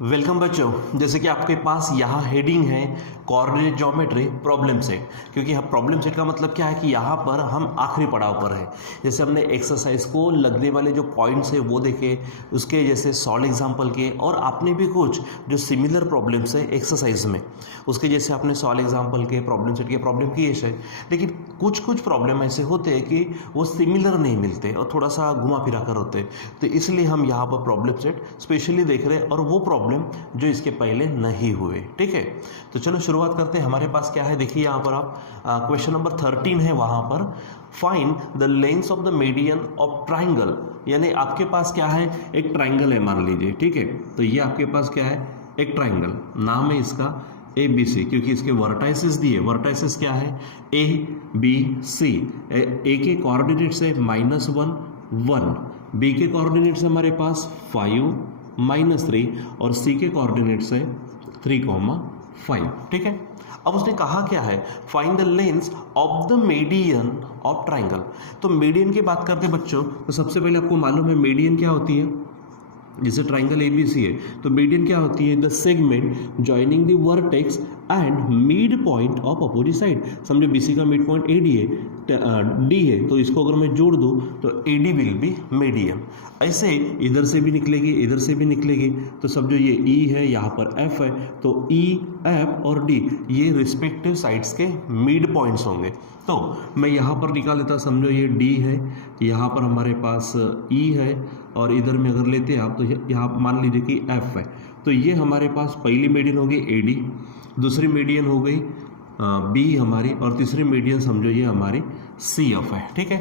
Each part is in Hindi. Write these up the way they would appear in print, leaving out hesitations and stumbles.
वेलकम बच्चों, जैसे कि आपके पास यहाँ हेडिंग है कोऑर्डिनेट ज्योमेट्री प्रॉब्लम सेट। क्योंकि हम प्रॉब्लम सेट का मतलब क्या है कि यहाँ पर हम आखिरी पड़ाव पर हैं। जैसे हमने एक्सरसाइज को लगने वाले जो पॉइंट्स है वो देखे, उसके जैसे सॉल्व एग्जांपल के, और आपने भी कुछ जो सिमिलर प्रॉब्लम्स है एक्सरसाइज में उसके जैसे आपने सॉल्व एग्जांपल के प्रॉब्लम सेट के प्रॉब्लम किए है। लेकिन कुछ कुछ प्रॉब्लम ऐसे होते हैं कि वो सिमिलर नहीं मिलते और थोड़ा सा घुमा फिरा कर होते हैं, तो इसलिए हम यहाँ पर प्रॉब्लम सेट स्पेशली देख रहे हैं और वो प्रॉब्लम जो इसके पहले नहीं हुए। ठीक है, तो चलो शुरुआत करते हैं। हमारे पास क्या है, देखिए यहाँ पर आप क्वेश्चन नंबर 13 है, वहाँ पर find the length of the median of triangle. यानी आपके पास क्या है, एक ट्राइंगल है मान लीजिए। ठीक है, तो ये आपके पास क्या है, एक ट्राइंगल, नाम है इसका ABC, क्योंकि इसके वर्टाइसेस दिए। वर्टाइसेस क्या है, ABC। ए के कोऑर्डिनेट्स है -1 1, बी के कोऑर्डिनेट्स हमारे पास 5 -3 और सी के कोऑर्डिनेट्स है 3,5। ठीक है, अब उसने कहा क्या है, find the length of the median of triangle. तो मीडियन की बात करते बच्चों, तो सबसे पहले आपको मालूम है मीडियन क्या होती है। जैसे ट्राइंगल ABC है तो मीडियन क्या होती है, the segment joining the vertex and mid point of opposite side. समझो BC का मिड पॉइंट AD है, D है, तो इसको अगर मैं जोड़ दूँ तो AD विल बी मीडियन। ऐसे इधर से भी निकलेगी, इधर से भी निकलेगी, तो समझो ये E है, यहाँ पर F है, तो E, F और D ये रिस्पेक्टिव साइड्स के मिड पॉइंट्स होंगे। तो मैं यहाँ पर निकाल लेता, समझो ये D है, यहाँ पर हमारे पास E है, और इधर में अगर लेते हैं आप तो यहाँ मान लीजिए कि F है। तो ये हमारे पास पहली मीडियन हो गई AD, दूसरी मीडियन हो गई B हमारी, और तीसरी मीडियन समझो ये हमारी CF है। ठीक है,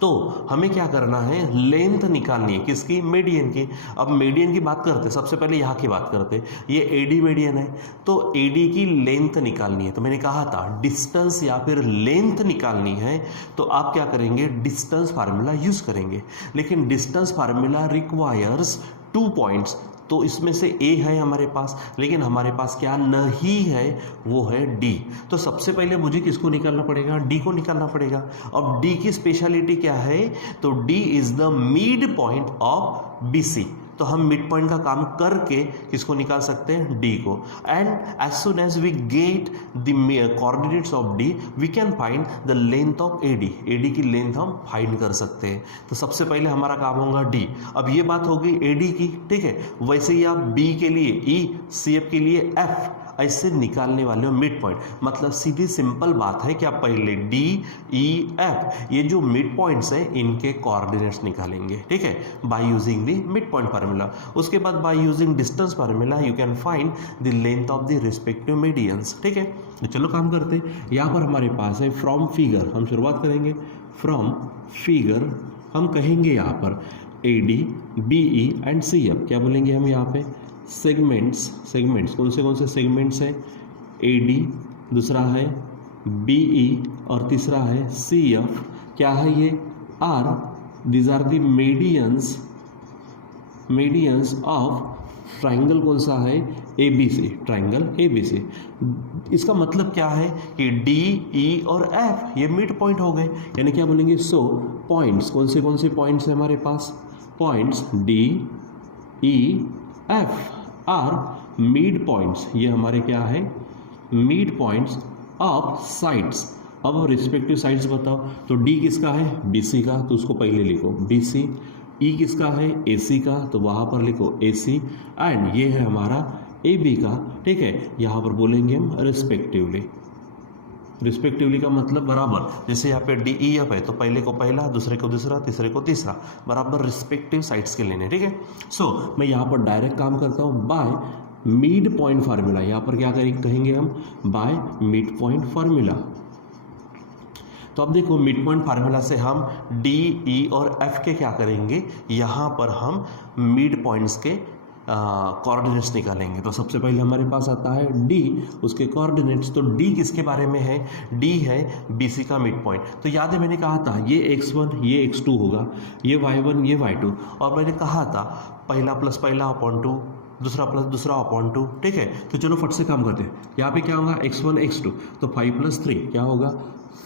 तो हमें क्या करना है, लेंथ निकालनी है, किसकी, मीडियन की। अब मीडियन की बात करते, सबसे पहले यहाँ की बात करते, ये AD मीडियन है, तो AD की लेंथ निकालनी है। तो मैंने कहा था डिस्टेंस या फिर लेंथ निकालनी है तो आप क्या करेंगे, डिस्टेंस फार्मूला यूज करेंगे। लेकिन डिस्टेंस फार्मूला रिक्वायर्स 2 पॉइंट्स, तो इसमें से A है हमारे पास, लेकिन हमारे पास क्या नहीं है, वो है D। तो सबसे पहले मुझे किसको निकालना पड़ेगा, D को निकालना पड़ेगा। अब D की स्पेशलिटी क्या है, तो D is the mid point of BC। तो हम मिड पॉइंट का काम करके किसको निकाल सकते हैं, D को। And as soon as we get the coordinates of D we can find the length of AD। AD की लेंथ हम फाइंड कर सकते हैं। तो सबसे पहले हमारा काम होगा D। अब ये बात हो गई AD की। ठीक है, वैसे ही आप B के लिए E, CF के लिए F ऐसे निकालने वाले हो मिड पॉइंट। मतलब सीधी सिंपल बात है कि आप पहले D, E, F ये जो मिड पॉइंट्स हैं इनके कोऑर्डिनेट्स निकालेंगे। ठीक है, by using the mid point formula. उसके बाद by using distance formula you can find the length of the respective medians. ठीक है, तो चलो काम करते हैं। यहाँ पर हमारे पास है फ्रॉम फिगर, हम शुरुआत करेंगे फ्रॉम फिगर। हम कहेंगे यहाँ पर AD, BE एंड CF, क्या बोलेंगे हम यहाँ पे, सेगमेंट्स कौन से सेगमेंट्स है, AD, दूसरा है BE और तीसरा है CF। क्या है ये, R, these are the medians of triangle. कौन सा है, ABC, ट्राइंगल ABC। इसका मतलब क्या है कि D, E और F ये मिड पॉइंट हो गए। यानी क्या बोलेंगे, सो पॉइंट्स कौन से पॉइंट्स है हमारे पास, points D, E, F are mid points. ये हमारे क्या है, मिड पॉइंट्स ऑफ साइड्स। अब रिस्पेक्टिव साइड्स बताओ, तो D किसका है, BC का, तो उसको पहले लिखो BC। E किसका है, AC का, तो वहाँ पर लिखो AC। एंड ये है हमारा AB का। ठीक है, यहाँ पर बोलेंगे हम रिस्पेक्टिवली। रिस्पेक्टिवली का मतलब बराबर, जैसे यहाँ पे DEF है तो पहले को पहला, दूसरे को दूसरा, तीसरे को तीसरा, बराबर रिस्पेक्टिव साइड्स के लेने। ठीक है, सो मैं यहाँ पर डायरेक्ट काम करता हूँ बाय मिड पॉइंट फार्मूला। यहाँ पर क्या कहेंगे हम, बाय मिड पॉइंट फार्मूला। तो अब देखो मिड पॉइंट फार्मूला से हम D, E और F के क्या करेंगे, यहाँ पर हम मिड पॉइंट्स के कोऑर्डिनेट्स निकालेंगे। तो सबसे पहले हमारे पास आता है D, उसके कोऑर्डिनेट्स। तो D किसके बारे में है, D है BC का मिड पॉइंट। तो याद है मैंने कहा था ये x1 ये x2 होगा, ये y1 ये y2, और मैंने कहा था पहला प्लस पहला अपॉन 2, दूसरा प्लस दूसरा अपॉन 2। ठीक है, तो चलो फट से काम करते हैं। यहाँ पे क्या होगा, x1 x2, तो 5 + 3 क्या होगा,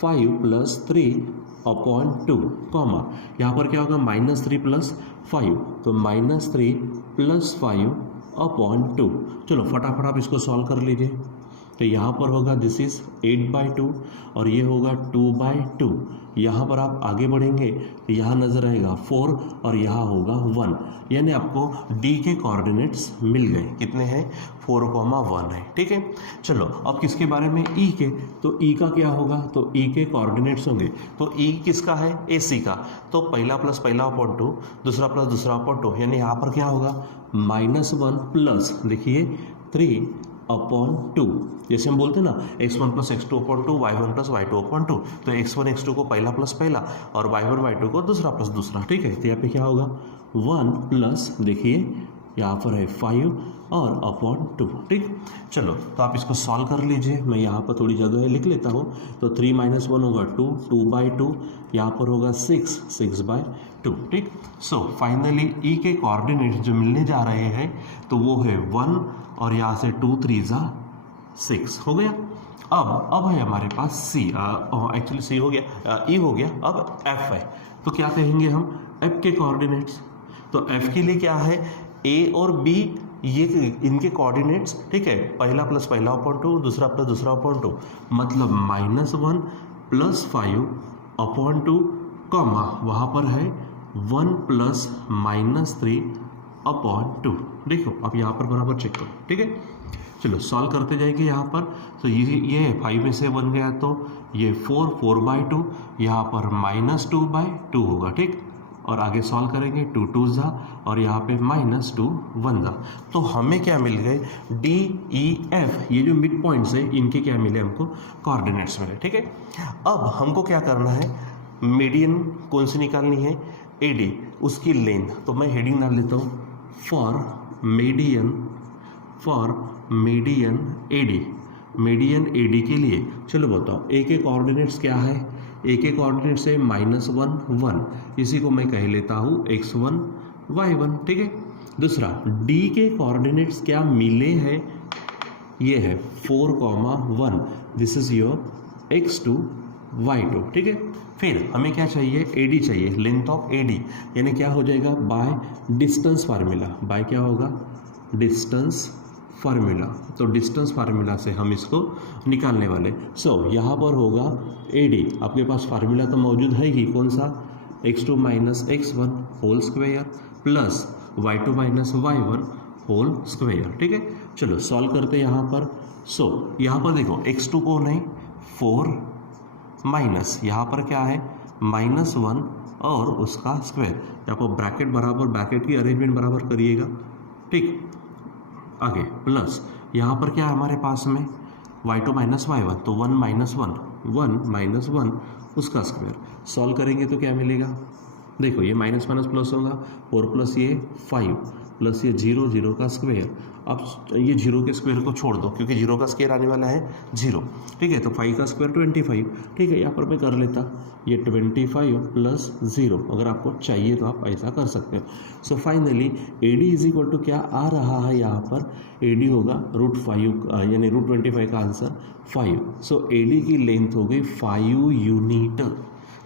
5 + 3 अपॉन 2, कॉमा यहाँ पर क्या होगा, -3 + 5, तो -3 + 5 अपॉन 2। चलो फटाफट आप इसको सॉल्व कर लीजिए। तो यहाँ पर होगा दिस इज 8/2 और ये होगा 2/2। यहाँ पर आप आगे बढ़ेंगे तो यहाँ नजर आएगा 4 और यहाँ होगा 1, यानी आपको डी के कोऑर्डिनेट्स मिल गए। कितने हैं? 4,1 है। ठीक है, चलो अब किसके बारे में? ई के। तो ई का क्या होगा? तो ई के कोऑर्डिनेट्स होंगे। तो ई किसका है? ए सी का। तो पहला प्लस पहला अपॉन 2, दूसरा प्लस दूसरा अपॉन 2, यानी यहाँ पर क्या होगा? -1 प्लस देखिए 3/2। जैसे हम बोलते हैं ना x1 plus x2 upon 2, y1 plus y2 upon 2। तो x1 x2 को पहला प्लस पहला और y1 y2 को दूसरा प्लस दूसरा। ठीक है, तो यहाँ पे क्या होगा? 1 प्लस देखिए यहाँ पर है 5 और अपॉन 2। ठीक, चलो तो आप इसको सॉल्व कर लीजिए। मैं यहाँ पर थोड़ी जगह लिख लेता हूँ। तो 3 - 1 होगा 2, 2/2, यहाँ पर होगा 6, 6/2। ठीक, सो फाइनली ई के कोऑर्डिनेट्स जो मिलने जा रहे हैं तो वो है 1 और यहाँ से 2 3 × 6 हो गया। अब है हमारे पास सी, एक्चुअली सी हो गया, ई हो गया, अब एफ है। तो क्या कहेंगे हम? एफ के कोऑर्डिनेट्स। तो एफ के लिए क्या है? ए और बी ये इनके कोऑर्डिनेट्स। ठीक है, पहला प्लस पहला अपॉन 2, दूसरा प्लस दूसरा अपॉन 2, मतलब -1 प्लस 5 अपॉन 2, कॉमा वहाँ पर है 1 प्लस -3 अपॉन 2। देखो अब यहाँ पर बराबर चेक करो। ठीक है, चलो सॉल्व करते जाएंगे यहाँ पर। तो ये 5 में से 1 गया तो ये 4/2, यहाँ पर -2/2 होगा। ठीक, और आगे सॉल्व करेंगे 2 2 ज़ा और यहाँ पे -2 1 ज़ा। तो हमें क्या मिल गए? डी ई एफ, ये जो मिड पॉइंट्स है इनके क्या मिले? हमको कोऑर्डिनेट्स मिले। ठीक है, अब हमको क्या करना है? मीडियन कौन सी निकालनी है? एडी, उसकी लेंथ। तो मैं हेडिंग डाल देता हूँ for median AD. Median AD के लिए चलो बताओ ए के कोऑर्डिनेट्स क्या है? ए के कोऑर्डिनेट्स है -1 1, इसी को मैं कह लेता हूँ x1 y1। ठीक है, दूसरा डी के कोऑर्डिनेट्स क्या मिले हैं? ये है 4,1, this is your x2 y2। ठीक है, फिर हमें क्या चाहिए? एडी चाहिए, लेंथ ऑफ एडी, यानी क्या हो जाएगा? By distance formula. बाय क्या होगा? Distance formula. तो डिस्टेंस फार्मूला से हम इसको निकालने वाले। सो यहाँ पर होगा एडी, आपके पास फार्मूला तो मौजूद है ही, कौन सा? x2 - x1 whole square plus y2 - y1 whole square. ठीक है, चलो सॉल्व करते हैं यहाँ पर। सो यहाँ पर देखो x2 कौन है? 4 माइनस यहाँ पर क्या है? -1 और उसका स्क्वायर। यहाँ पर ब्रैकेट बराबर, ब्रैकेट की अरेंजमेंट बराबर करिएगा। ठीक, आगे प्लस यहाँ पर क्या है हमारे पास में? y2 - y1, तो 1 - 1 उसका स्क्वायर। सॉल्व करेंगे तो क्या मिलेगा? देखो ये माइनस माइनस प्लस होगा, 4 प्लस ये 5 प्लस ये 0 0 का स्क्वायर। अब ये 0 के स्क्वायर को छोड़ दो क्योंकि 0 का स्क्वायर आने वाला है 0। ठीक है, तो 5 का स्क्वायर 25। ठीक है, यहाँ पर मैं कर लेता ये 25 प्लस 0। अगर आपको चाहिए तो आप ऐसा कर सकते हो। So finally A D is equal to क्या आ रहा है? यहाँ पर ए डी होगा √5, यानी √25 का आंसर 5। सो ए डी की लेंथ हो गई 5 यूनिट।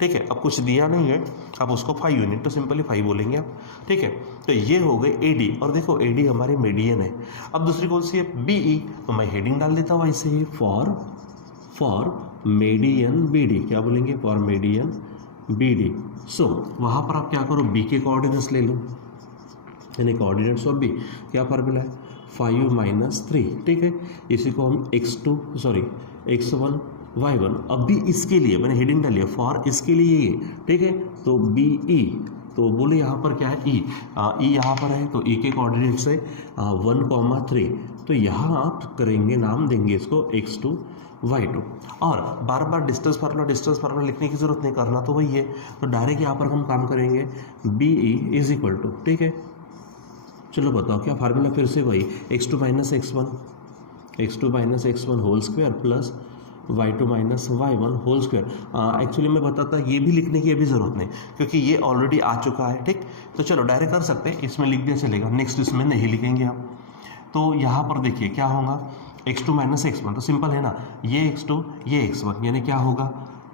ठीक है, अब कुछ दिया नहीं है, अब उसको 5 यूनिट तो सिंपली 5 बोलेंगे आप। ठीक है, तो ये हो गए एडी, और देखो एडी हमारी मीडियन है। अब दूसरी कौन सी है? बीई, तो मैं हेडिंग डाल देता हूँ ऐसे ही फॉर मीडियन बीडी। क्या बोलेंगे? For median BD. सो वहाँ पर आप क्या करो? बी के कोऑर्डिनेट्स ले लो, यानी कोऑर्डिनेट्स ऑफ बी। क्या फार्मूला है? 5 - 3। ठीक है, इसी को हम x1 y1। अब भी इसके लिए मैंने हेडिंग डाली फॉर, इसके लिए ये। ठीक है, तो बी ई, तो बोले यहाँ पर क्या है? ई यहाँ पर है, तो ई के कोऑर्डिनेट्स है 1, 3। तो यहाँ आप करेंगे, नाम देंगे इसको x2 y2। और बार बार डिस्टेंस फार्मूला लिखने की जरूरत नहीं, करना तो वही है। तो डायरेक्ट यहाँ पर हम काम करेंगे B E is equal to. ठीक है, चलो बताओ क्या फार्मूला? फिर से वही x2 - x1 whole square plus y2 - y1 whole square. Actually मैं बताता ये भी लिखने की अभी ज़रूरत नहीं क्योंकि ये ऑलरेडी आ चुका है। ठीक, तो चलो डायरेक्ट कर सकते हैं, इसमें लिख दिया चलेगा, नेक्स्ट इसमें नहीं लिखेंगे हम। तो यहाँ पर देखिए क्या होगा? x2 - x1, तो सिंपल है ना, ये x2 ये x1, यानी क्या होगा?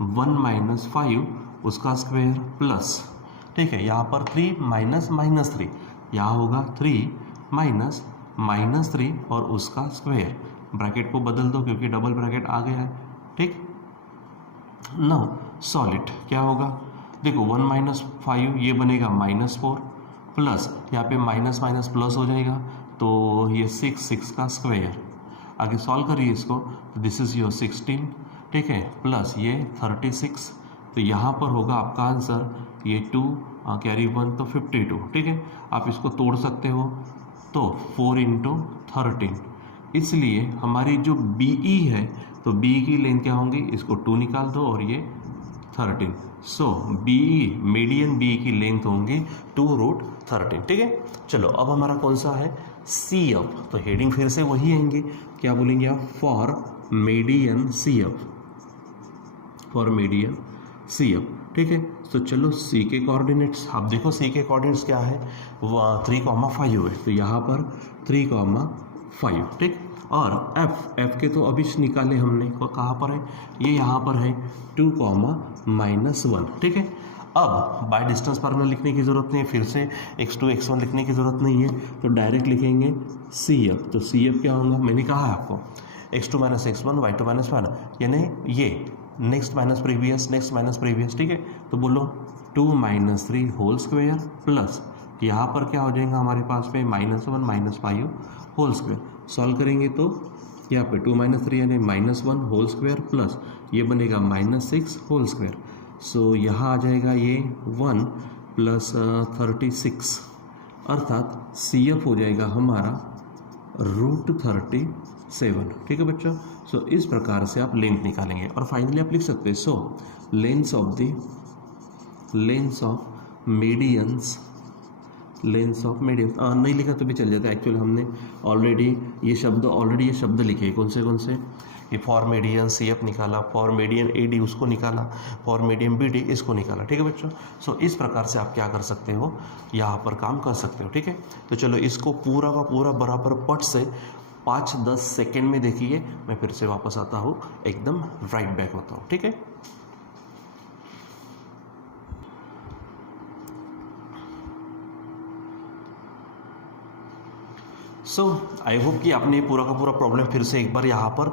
1 - 5 उसका स्क्वायर प्लस, ठीक है, यहाँ पर 3 - -3, यहाँ होगा 3 - -3 और उसका स्क्वायर, ब्रैकेट को बदल दो क्योंकि डबल ब्रैकेट आ गया है, ठीक। नाउ सॉलिड क्या होगा, देखो 1 - 5 ये बनेगा -4 प्लस यहाँ पे माइनस माइनस प्लस हो जाएगा, तो ये 6 का स्क्वायर, आगे सॉल्व करिए इसको, तो दिस इज़ योर 16, ठीक है, प्लस ये 36, तो यहाँ पर होगा आपका आंसर ये 2 कैरी 1 तो 52, ठीक है। आप इसको तोड़ सकते हो, तो 4 × 13, इसलिए हमारी जो BE है तो BE की लेंथ क्या होंगी, इसको 2 निकाल दो और ये 13, सो BE मीडियन BE की लेंथ होंगी 2√13, ठीक है। चलो अब हमारा कौन सा है, CF, तो हेडिंग फिर से वही आएंगे, क्या बोलेंगे आप, for median CF, for median CF, ठीक है। तो चलो C के कोऑर्डिनेट्स, आप देखो C के कोऑर्डिनेट्स क्या है, वह 3,5 है, तो यहाँ पर 3,5, ठीक। और F के तो अभी निकाले हमने, कहाँ पर है, ये यहाँ पर है 2,-1, ठीक है। अब बाय डिस्टेंस फार्मूला लिखने की ज़रूरत नहीं है, फिर से x2 x1 लिखने की ज़रूरत नहीं है, तो डायरेक्ट लिखेंगे CF, तो CF क्या होगा, मैंने कहा है आपको x2 - x1 y2 - 1, यानी ये नेक्स्ट माइनस प्रीवियस, ठीक है। तो बोलो 2 - 3 होल स्क्वायर प्लस यहाँ पर क्या हो जाएगा हमारे पास में -1 - 5 होल स्क्वायर, सॉल्व करेंगे तो यहाँ पे 2 - 3 यानी -1 होल स्क्वायर प्लस ये बनेगा -6 होल स्क्वायर, सो यहाँ आ जाएगा ये 1 + 36, अर्थात CF हो जाएगा हमारा √37, ठीक है बच्चों। सो इस प्रकार से आप लेंथ निकालेंगे और फाइनली आप लिख सकते हैं, सो लेंथ ऑफ मीडियंस, नहीं लिखा तो भी चल जाता है, एक्चुअली हमने ऑलरेडी ये शब्द लिखे, कौन से ये फॉर मीडियन CF निकाला, फॉर मीडियन AD उसको निकाला, फॉर मीडियन BD इसको निकाला, ठीक है बच्चों। सो इस प्रकार से आप क्या कर सकते हो, यहाँ पर काम कर सकते हो, ठीक है। तो चलो इसको पूरा का पूरा बराबर पट से 5-10 सेकेंड में देखिए, मैं फिर से वापस आता हूँ, एकदम राइट बैक होता हूँ, ठीक है। सो आई होप कि आपने पूरा का पूरा प्रॉब्लम फिर से एक बार यहाँ पर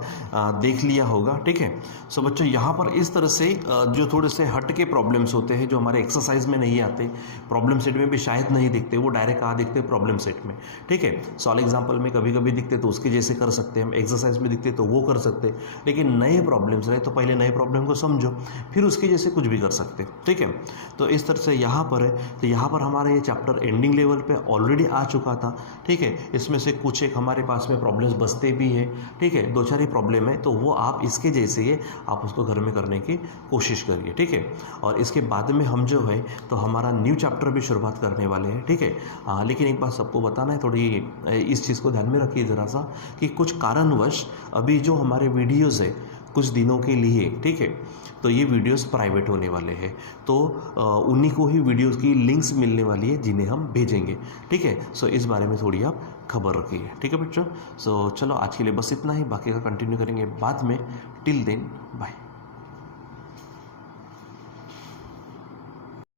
देख लिया होगा, ठीक है। सो बच्चों यहाँ पर इस तरह से जो थोड़े से हट के प्रॉब्लम्स होते हैं, जो हमारे एक्सरसाइज में नहीं आते, प्रॉब्लम सेट में भी शायद नहीं दिखते, वो डायरेक्ट कहाँ दिखते हैं, प्रॉब्लम सेट में, ठीक है। सॉल्व एग्जाम्पल में कभी कभी दिखते तो उसके जैसे कर सकते हैं हम, एक्सरसाइज में दिखते तो वो कर सकते हैं, लेकिन नए प्रॉब्लम्स रहे तो पहले नए प्रॉब्लम को समझो, फिर उसके जैसे कुछ भी कर सकते, ठीक है। तो इस तरह से यहाँ पर है, तो यहाँ पर हमारा ये चैप्टर एंडिंग लेवल पर ऑलरेडी आ चुका था, ठीक है। इसमें से कुछ एक हमारे पास में प्रॉब्लम्स बचते भी हैं, ठीक है, 2-4 ही प्रॉब्लम है, तो वो आप इसके जैसे ही आप उसको घर में करने की कोशिश करिए, ठीक है। और इसके बाद में हम जो है तो हमारा न्यू चैप्टर भी शुरुआत करने वाले हैं, ठीक है। लेकिन एक बात सबको बताना है, थोड़ी इस चीज़ को ध्यान में रखिए ज़रा सा, कि कुछ कारणवश अभी जो हमारे वीडियोज़ है कुछ दिनों के लिए, ठीक है, तो ये वीडियोस प्राइवेट होने वाले हैं, तो उन्हीं को ही वीडियोस की लिंक्स मिलने वाली है जिन्हें हम भेजेंगे, ठीक है। सो इस बारे में थोड़ी आप खबर रखिए, ठीक है बच्चों। सो चलो आज के लिए बस इतना ही, बाकी का कंटिन्यू करेंगे बाद में। Till then bye.